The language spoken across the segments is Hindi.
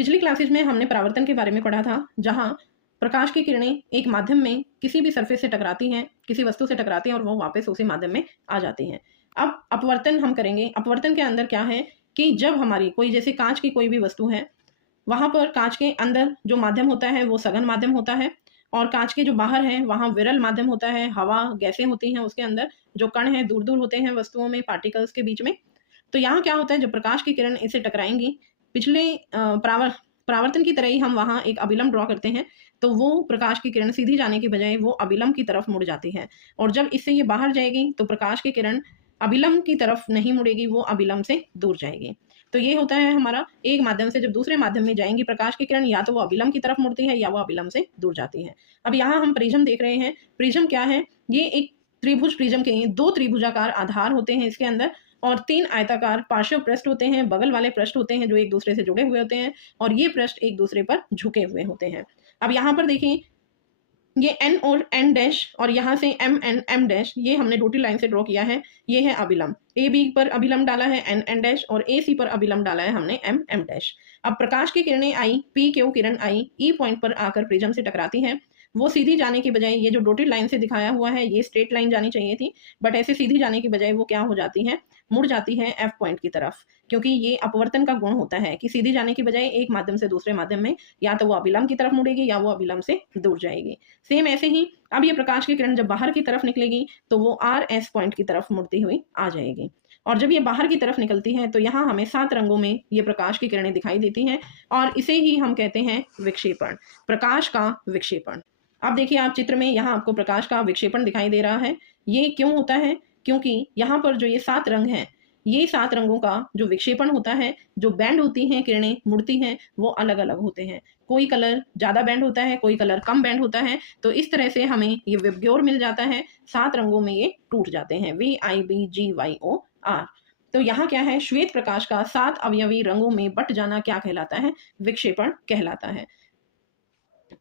पिछली क्लासेज में हमने परावर्तन के बारे में पढ़ा था, जहाँ प्रकाश की किरणें एक माध्यम में किसी भी सरफेस से टकराती हैं, किसी वस्तु से टकराती हैं और वो वापस उसी माध्यम में आ जाती हैं। अब अपवर्तन हम करेंगे। अपवर्तन के अंदर क्या है कि जब हमारी कोई जैसे कांच की कोई भी वस्तु है, वहाँ पर कांच के अंदर जो माध्यम होता है वो सघन माध्यम होता है और कांच के जो बाहर है वहाँ विरल माध्यम होता है, हवा, गैसें होती हैं उसके अंदर, जो कण हैं दूर-दूर होते हैं वस्तुओं में, पार्टिकल्स के बीच में। तो यहाँ क्या होता है, जब प्रकाश की किरण इसे टकराएँगी, पिछले परावर्तन की तरह ही हम वहाँ एक अभिलंब ड्रॉ करते हैं, तो वो प्रकाश की किरण सीधी जाने की बजाय वो अभिलंब की तरफ मुड़ जाती है और जब इससे ये बाहर जाएगी, तो प्रकाश की किरण अभिलंब की तरफ नहीं मुड़ेगी, वो अभिलंब से दूर जाएगी। तो ये होता है हमारा, एक माध्यम से जब दूसरे माध्यम में जाएँगी प्रकाश की किरण, या तो वो अभिलंब की तरफ मुड़ती है या वो अभिलंब से दूर जाती है। अब यहाँ हम प्रिज़्म देख रहे हैं। प्रिज़्म क्या है? ये एक त्रिभुज प्रिज़्म के 2 त्रिभुजाकार आधार होते हैं इसके अंदर और 3 आयताकार पार्श्व पृष्ठ होते हैं, बगल वाले पृष्ठ होते हैं जो एक दूसरे से जुड़े हुए होते हैं और ये पृष्ठ एक दूसरे पर झुके हुए होते हैं। अब यहाँ पर देखिए, ये N और N डैश और यहाँ से M N M डैश, ये हमने डॉटेड लाइन से ड्रॉ किया है। ये है अभिलंब। AB पर अभिलंब डाला है N N डैश और AC पर अभिलंब डाला है हमने M M डैश। अब प्रकाश की किरणें आई, PQ किरण आई, E पॉइंट पर आकर प्रिज्म से टकराती हैं। वो सीधी जाने की बजाय, ये जो डॉटेड लाइन से दिखाया हुआ है ये स्ट्रेट लाइन जानी चाहिए थी, बट ऐसे सीधी जाने की बजाय वो क्या हो जाती है, मुड़ जाती है F पॉइंट की तरफ। क्योंकि ये अपवर्तन का गुण होता है कि सीधी जाने की बजाय एक माध्यम से दूसरे माध्यम में या तो वो अभिलंब की तरफ मुड़ेगी या वो अभिलंब से दूर जाएगी। सेम ऐसे ही अब ये प्रकाश की किरण जब बाहर की तरफ निकलेगी तो वो RS पॉइंट की तरफ मुड़ती हुई आ जाएगी और जब ये बाहर की तरफ निकलती है तो यहाँ हमें 7 रंगों में ये प्रकाश की किरणें दिखाई देती हैं और इसे ही हम कहते हैं विक्षेपण, प्रकाश का विक्षेपण। अब देखिए आप चित्र में, यहाँ आपको प्रकाश का विक्षेपण दिखाई दे रहा है। ये क्यों होता है? क्योंकि यहाँ पर जो ये 7 रंग हैं, ये 7 रंगों का जो विक्षेपण होता है, जो बैंड होती हैं, किरणें मुड़ती हैं, वो अलग-अलग होते हैं। कोई कलर ज़्यादा बैंड होता है, कोई कलर कम बैंड होता है। तो इस तरह से हमें ये विबग्योर मिल जाता है। 7 रंगों में ये टूट जाते हैं, VIBGYOR। तो यहाँ क्या है, श्वेत प्रकाश का 7 अवयवी रंगों में बँट जाना क्या कहलाता है? विक्षेपण कहलाता है।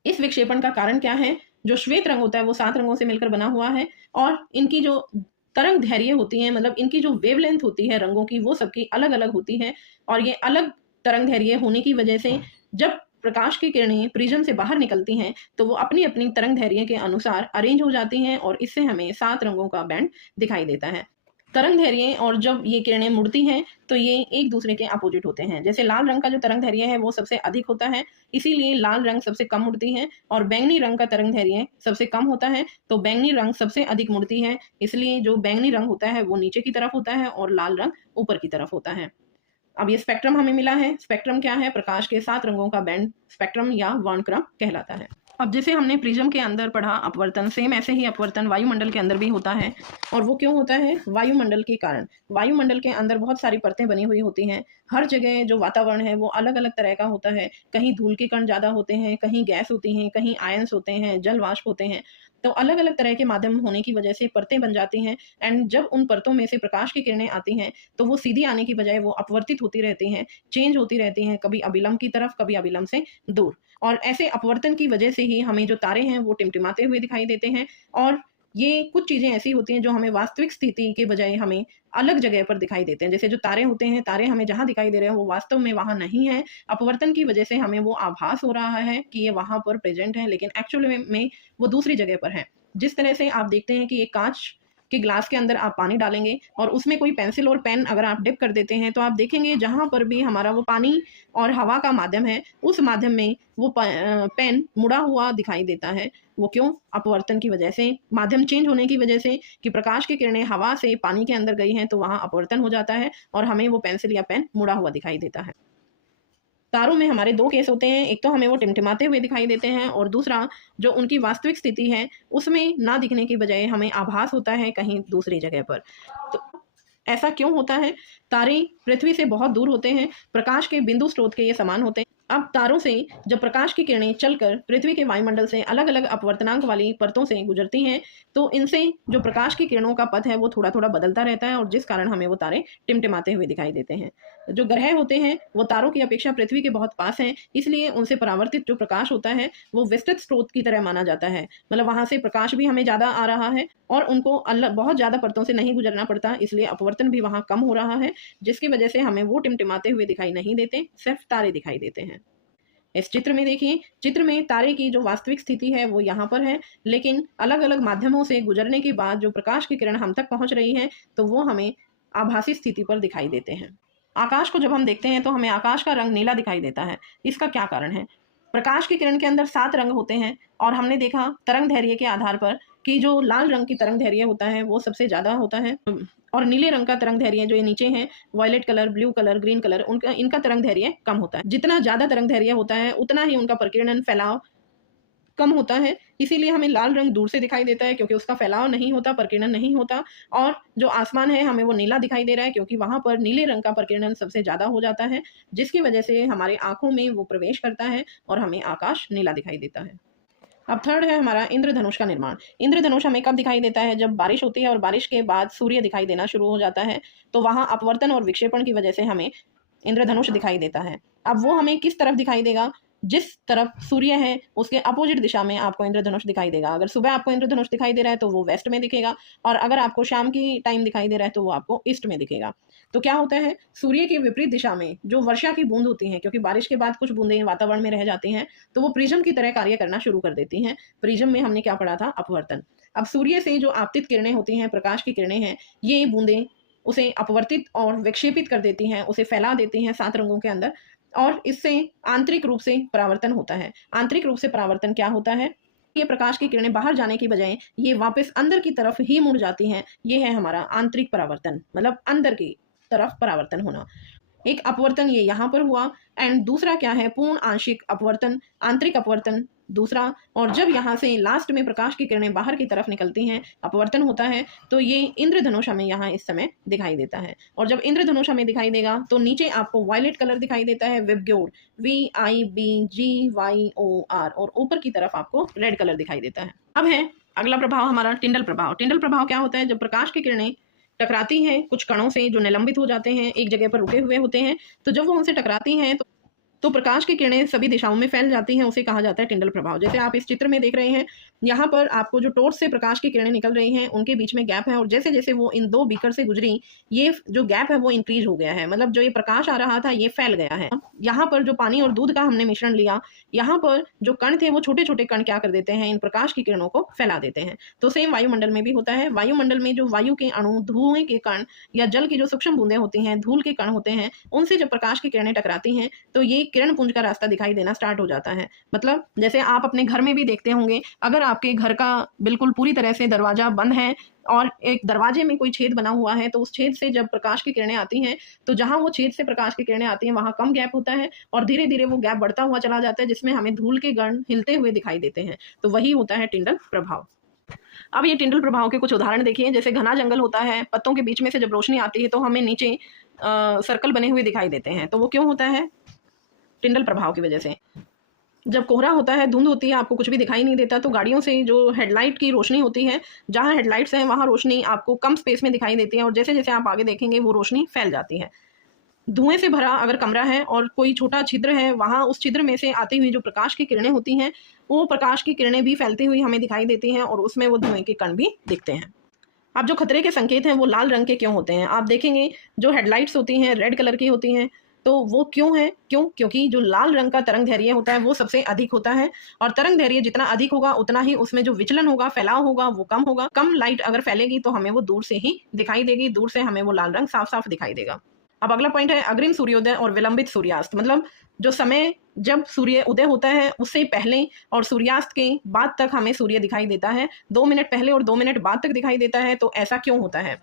इस विक्षेपण का कारण क्या है? जो श्वेत रंग होता है वो 7 रंगों से मिलकर बना हुआ है और इनकी जो तरंग दैर्ध्य होती है, मतलब इनकी जो वेवलेंथ होती है रंगों की, वो सबकी अलग-अलग होती है और ये अलग तरंग दैर्ध्य होने की वजह से जब प्रकाश की किरणें प्रिज्म से बाहर निकलती हैं, तो वो अपनी-अपनी तरंग दैर्ध्य के अनुसार अरेंज हो जाती हैं और इससे हमें 7 रंगों का बैंड दिखाई देता है। तरंग दैर्ध्य और जब ये किरणें मुड़ती हैं, तो ये एक दूसरे के अपोजिट होते हैं। जैसे लाल रंग का जो तरंग दैर्ध्य है वो सबसे अधिक होता है, इसीलिए लाल रंग सबसे कम मुड़ती है और बैंगनी रंग का तरंग दैर्ध्य सबसे कम होता है, तो बैंगनी रंग सबसे अधिक मुड़ती है। इसलिए जो बैंगनी रंग होता है वो नीचे की तरफ होता है और लाल रंग ऊपर की तरफ होता है। अब ये स्पेक्ट्रम हमें मिला है। स्पेक्ट्रम क्या है? प्रकाश के 7 रंगों का बैंड स्पेक्ट्रम या वर्णक्रम कहलाता है। अब जैसे हमने प्रिज्म के अंदर पढ़ा अपवर्तन, सेम ऐसे ही अपवर्तन वायुमंडल के अंदर भी होता है और वो क्यों होता है? वायुमंडल के कारण। वायुमंडल के अंदर बहुत सारी परतें बनी हुई होती हैं। हर जगह जो वातावरण है वो अलग-अलग तरह का होता है। कहीं धूल के कण ज़्यादा होते हैं, कहीं गैस होती हैं, कहीं आयंस होते हैं, जल वाष्प होते हैं। तो अलग-अलग तरह के माध्यम होने की वजह से परतें बन जाती हैं एंड जब उन परतों में से प्रकाश की किरणें आती हैं, तो वो सीधी आने की बजाय वो अपवर्तित होती रहती हैं, चेंज होती रहती हैं, कभी अभिलंब की तरफ, कभी अभिलंब से दूर। और ऐसे अपवर्तन की वजह से ही हमें जो तारे हैं वो टिमटिमाते हुए दिखाई देते हैं और ये कुछ चीज़ें ऐसी होती हैं जो हमें वास्तविक स्थिति के बजाय हमें अलग जगह पर दिखाई देते हैं। जैसे जो तारे होते हैं, तारे हमें जहाँ दिखाई दे रहे हैं वो वास्तव में वहाँ नहीं है। अपवर्तन की वजह से हमें वो आभास हो रहा है कि ये वहाँ पर प्रेज़ेंट है, लेकिन एक्चुअल में वो दूसरी जगह पर है। जिस तरह से आप देखते हैं कि एक काँच के ग्लास के अंदर आप पानी डालेंगे और उसमें कोई पेंसिल और पेन अगर आप डिप कर देते हैं, तो आप देखेंगे जहाँ पर भी हमारा वो पानी और हवा का माध्यम है, उस माध्यम में वो पेन मुड़ा हुआ दिखाई देता है। वो क्यों? अपवर्तन की वजह से, माध्यम चेंज होने की वजह से कि प्रकाश की किरणें हवा से पानी के अंदर गई हैं, तो वहाँ अपवर्तन हो जाता है और हमें वो पेंसिल या पेन मुड़ा हुआ दिखाई देता है। तारों में हमारे 2 केस होते हैं, एक तो हमें वो टिमटिमाते हुए दिखाई देते हैं और दूसरा जो उनकी वास्तविक स्थिति है, उसमें ना दिखने की बजाय हमें आभास होता है कहीं दूसरी जगह पर। तो ऐसा क्यों होता है? तारे पृथ्वी से बहुत दूर होते हैं, प्रकाश के बिंदु स्रोत के ये समान होते हैं। अब तारों से जब प्रकाश की किरणें चलकर पृथ्वी के वायुमंडल से अलग-अलग अपवर्तनांक वाली परतों से गुजरती हैं, तो इनसे जो प्रकाश की किरणों का पथ है वो थोड़ा-थोड़ा बदलता रहता है और जिस कारण हमें वो तारे टिमटिमाते हुए दिखाई देते हैं। जो ग्रह होते हैं वो तारों की अपेक्षा पृथ्वी के बहुत पास हैं, इसलिए उनसे परावर्तित जो प्रकाश होता है वो विस्तृत स्रोत की तरह माना जाता है। मतलब वहाँ से प्रकाश भी हमें ज़्यादा आ रहा है और उनको बहुत ज़्यादा परतों से नहीं गुजरना पड़ता, इसलिए अपवर्तन भी वहाँ कम हो रहा है, जिसकी वजह से हमें वो टिमटिमाते हुए दिखाई नहीं देते, सिर्फ तारे दिखाई देते हैं। इस चित्र में देखिए, चित्र में तारे की जो वास्तविक स्थिति है वो यहाँ पर है, लेकिन अलग अलग माध्यमों से गुजरने के बाद जो प्रकाश की किरण हम तक पहुँच रही है तो वो हमें आभासी स्थिति पर दिखाई देते हैं। आकाश को जब हम देखते हैं तो हमें आकाश का रंग नीला दिखाई देता है। इसका क्या कारण है? प्रकाश की किरण के अंदर 7 रंग होते हैं और हमने देखा तरंग दैर्घ्य के आधार पर कि जो लाल रंग की तरंग दैर्घ्य होता है वो सबसे ज़्यादा होता है और नीले रंग का तरंग दैर्घ्य जो ये नीचे है, violet colour, blue colour, green colour, उनका इनका तरंग दैर्घ्य कम होता है। जितना ज़्यादा तरंग दैर्घ्य होता है उतना ही उनका प्रकीर्णन फैलाव कम होता है। इसीलिए हमें लाल रंग दूर से दिखाई देता है क्योंकि उसका फैलाव नहीं होता, प्रकीर्णन नहीं होता। और जो आसमान है हमें वो नीला दिखाई दे रहा है क्योंकि वहाँ पर नीले रंग का प्रकीर्णन सबसे ज़्यादा हो जाता है, जिसकी वजह से हमारे आँखों में वो प्रवेश करता है और हमें आकाश नीला दिखाई देता है। अब थर्ड है हमारा इंद्रधनुष का निर्माण। इंद्रधनुष हमें कब दिखाई देता है? जब बारिश होती है और बारिश के बाद सूर्य दिखाई देना शुरू हो जाता है, तो वहाँ अपवर्तन और विक्षेपण की वजह से हमें इंद्रधनुष दिखाई देता है। अब वो हमें किस तरफ दिखाई देगा? जिस तरफ सूर्य है उसके अपोजिट दिशा में आपको इंद्रधनुष दिखाई देगा। अगर सुबह आपको इंद्रधनुष दिखाई दे रहा है तो वो वेस्ट में दिखेगा और अगर आपको शाम की टाइम दिखाई दे रहा है तो वो आपको ईस्ट में दिखेगा। तो क्या होता है, सूर्य के विपरीत दिशा में जो वर्षा की बूंद होती हैं, क्योंकि बारिश के बाद कुछ बूंदें वातावरण में रह जाती हैं, तो वो प्रिज्म की तरह कार्य करना शुरू कर देती हैं। प्रिज्म में हमने क्या पढ़ा था? अपवर्तन। अब सूर्य से जो आपतित किरणें होती हैं, प्रकाश की किरणें हैं, ये बूंदें उसे अपवर्तित और विक्षेपित कर देती हैं, उसे फैला देती हैं 7 रंगों के अंदर और इससे आंतरिक रूप से परावर्तन होता है। आंतरिक रूप से परावर्तन क्या होता है? ये प्रकाश की किरणें बाहर जाने की बजाय ये वापस अंदर की तरफ ही मुड़ जाती हैं। ये है हमारा आंतरिक परावर्तन, मतलब अंदर की तरफ परावर्तन होना। एक अपवर्तन ये यहाँ पर हुआ एंड दूसरा क्या है? पूर्ण आंशिक अपवर्तन, आंतरिक अपवर्तन दूसरा। और जब यहाँ से लास्ट में प्रकाश की किरणें बाहर की तरफ निकलती हैं, अपवर्तन होता है, तो ये इंद्रधनुष हमें यहाँ इस समय दिखाई देता है। और जब इंद्रधनुष हमें दिखाई देगा तो नीचे आपको वायलेट कलर दिखाई देता है, विबग्योर, VIBGYOR, और ऊपर की तरफ आपको रेड कलर दिखाई देता है। अब है अगला प्रभाव हमारा टिंडल प्रभाव। टिंडल प्रभाव क्या होता है? जब प्रकाश की किरणें टकराती हैं कुछ कणों से जो निलंबित हो जाते हैं, एक जगह पर रुके हुए होते हैं, तो जब वो उनसे टकराती हैं तो प्रकाश की किरणें सभी दिशाओं में फैल जाती हैं, उसे कहा जाता है टिंडल प्रभाव। जैसे आप इस चित्र में देख रहे हैं, यहाँ पर आपको जो टोर्च से प्रकाश की किरणें निकल रही हैं उनके बीच में गैप है और जैसे जैसे वो इन 2 बीकर से गुजरी, ये जो गैप है वो इंक्रीज हो गया है, मतलब जो ये प्रकाश आ रहा था ये फैल गया है। यहाँ पर जो पानी और दूध का हमने मिश्रण लिया, यहाँ पर जो कण थे वो छोटे छोटे कण क्या कर देते हैं? इन प्रकाश की किरणों को फैला देते हैं। तो सेम वायुमंडल में भी होता है। वायुमंडल में जो वायु के अणु, धुएं के कण या जल की जो सूक्ष्म बूंदें होती हैं, धूल के कण होते हैं, उनसे जब प्रकाश की किरणें टकराती हैं तो ये किरण पुंज का रास्ता दिखाई देना स्टार्ट हो जाता है। मतलब जैसे आप अपने घर में भी देखते होंगे, अगर आपके घर का बिल्कुल पूरी तरह से दरवाजा बंद है और एक दरवाजे में कोई छेद बना हुआ है, तो उस छेद से जब प्रकाश की किरणें आती हैं तो जहां वो छेद से प्रकाश की किरणें आती हैं वहां कम गैप होता है और धीरे धीरे वो गैप बढ़ता हुआ चला जाता है, जिसमें हमें धूल के कण हिलते हुए दिखाई देते हैं। तो वही होता है टिंडल प्रभाव। अब ये टिंडल प्रभाव के कुछ उदाहरण देखिए। जैसे घना जंगल होता है, पत्तों के बीच में से जब रोशनी आती है तो हमें नीचे सर्कल बने हुए दिखाई देते हैं, तो वो क्यों होता है? टिंडल प्रभाव की वजह से। जब कोहरा होता है, धुंध होती है, आपको कुछ भी दिखाई नहीं देता, तो गाड़ियों से जो हेडलाइट की रोशनी होती है, जहाँ हेडलाइट्स हैं वहाँ रोशनी आपको कम स्पेस में दिखाई देती है और जैसे जैसे आप आगे देखेंगे वो रोशनी फैल जाती है। धुएं से भरा अगर कमरा है और कोई छोटा छिद्र है, वहाँ उस छिद्र में से आती हुई जो प्रकाश की किरणें होती हैं, वो प्रकाश की किरणें भी फैलती हुई हमें दिखाई देती हैं और उसमें वो धुएं के कण भी दिखते हैं। अब जो खतरे के संकेत हैं वो लाल रंग के क्यों होते हैं? आप देखेंगे जो हेडलाइट्स होती हैं रेड कलर की होती हैं, तो वो क्यों है? क्योंकि जो लाल रंग का तरंग दैर्घ्य होता है वो सबसे अधिक होता है और तरंग दैर्घ्य जितना अधिक होगा उतना ही उसमें जो विचलन होगा, फैलाव होगा, वो कम होगा। कम लाइट अगर फैलेगी तो हमें वो दूर से ही दिखाई देगी, दूर से हमें वो लाल रंग साफ साफ दिखाई देगा। अब अगला पॉइंट है अग्रिम सूर्योदय और विलंबित सूर्यास्त। मतलब जो समय जब सूर्य उदय होता है उससे पहले और सूर्यास्त के बाद तक हमें सूर्य दिखाई देता है, 2 मिनट पहले और 2 मिनट बाद तक दिखाई देता है। तो ऐसा क्यों होता है?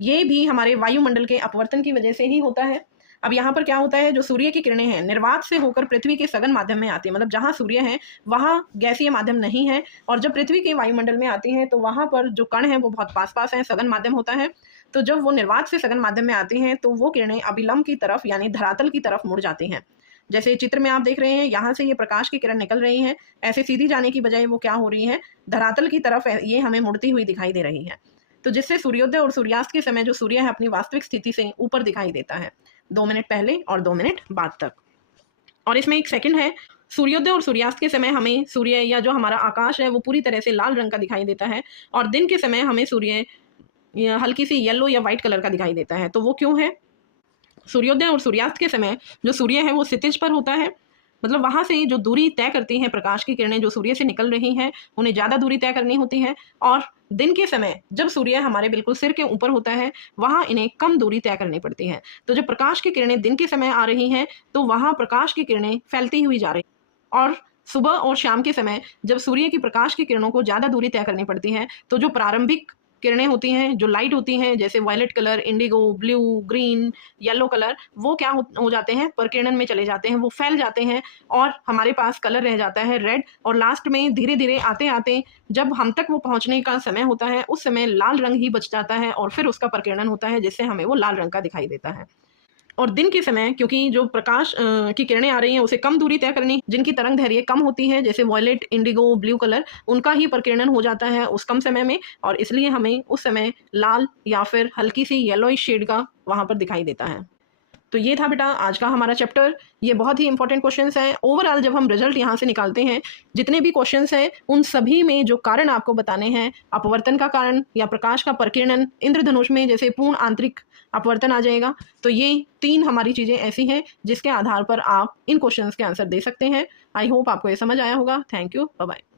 ये भी हमारे वायुमंडल के अपवर्तन की वजह से ही होता है। अब यहाँ पर क्या होता है, जो सूर्य की किरणें हैं निर्वात से होकर पृथ्वी के सघन माध्यम में आती है, मतलब जहाँ सूर्य है वहाँ गैसीय माध्यम नहीं है और जब पृथ्वी के वायुमंडल में आती हैं तो वहाँ पर जो कण है वो बहुत पास पास हैं, सघन माध्यम होता है। तो जब वो निर्वात से सघन माध्यम में आती हैं तो वो किरणें अभिलंब की तरफ यानी धरातल की तरफ मुड़ जाती हैं। जैसे चित्र में आप देख रहे हैं, यहाँ से ये प्रकाश की किरण निकल रही है, ऐसे सीधी जाने की बजाय वो क्या हो रही है, धरातल की तरफ ये हमें मुड़ती हुई दिखाई दे रही है। तो जिससे सूर्योदय और सूर्यास्त के समय जो सूर्य है अपनी वास्तविक स्थिति से ऊपर दिखाई देता है, 2 मिनट पहले और 2 मिनट बाद तक। और इसमें एक सेकंड है, सूर्योदय और सूर्यास्त के समय हमें सूर्य या जो हमारा आकाश है वो पूरी तरह से लाल रंग का दिखाई देता है और दिन के समय हमें सूर्य हल्की सी येलो या व्हाइट कलर का दिखाई देता है। तो वो क्यों है? सूर्योदय और सूर्यास्त के समय जो सूर्य है वो क्षितिज पर होता है, मतलब वहाँ से जो दूरी तय करती हैं प्रकाश की किरणें जो सूर्य से निकल रही हैं, उन्हें ज़्यादा दूरी तय करनी होती है, और दिन के समय जब सूर्य हमारे बिल्कुल सिर के ऊपर होता है वहाँ इन्हें कम दूरी तय करनी पड़ती है। तो जब प्रकाश की किरणें दिन के समय आ रही हैं तो वहाँ प्रकाश की किरणें फैलती हुई जा रही, और सुबह और शाम के समय जब सूर्य की प्रकाश की किरणों को ज़्यादा दूरी तय करनी पड़ती है तो जो प्रारंभिक किरणें होती हैं, जो लाइट होती हैं, जैसे violet colour, indigo, blue, green, yellow colour, वो क्या हो जाते हैं, परकिरणन में चले जाते हैं, वो फैल जाते हैं और हमारे पास कलर रह जाता है रेड। और लास्ट में धीरे धीरे आते आते जब हम तक वो पहुंचने का समय होता है उस समय लाल रंग ही बच जाता है और फिर उसका परकिरणन होता है जिससे हमें वो लाल रंग का दिखाई देता है। और दिन के समय क्योंकि जो प्रकाश की किरणें आ रही हैं उसे कम दूरी तय करनी, जिनकी तरंग दैर्घ्य कम होती है जैसे वॉयलेट, इंडिगो, ब्लू कलर, उनका ही प्रकिरणन हो जाता है उस कम समय में, और इसलिए हमें उस समय लाल या फिर हल्की सी येलोइश शेड का वहाँ पर दिखाई देता है। तो ये था बेटा आज का हमारा चैप्टर। ये बहुत ही इंपॉर्टेंट क्वेश्चंस हैं। ओवरऑल जब हम रिजल्ट यहाँ से निकालते हैं, जितने भी क्वेश्चंस हैं उन सभी में जो कारण आपको बताने हैं, अपवर्तन का कारण या प्रकाश का प्रकीर्णन, इंद्रधनुष में जैसे पूर्ण आंतरिक अपवर्तन आ जाएगा। तो ये 3 हमारी चीज़ें ऐसी हैं जिसके आधार पर आप इन क्वेश्चंस के आंसर दे सकते हैं। आई होप आपको ये समझ आया होगा। Thank you, bye bye.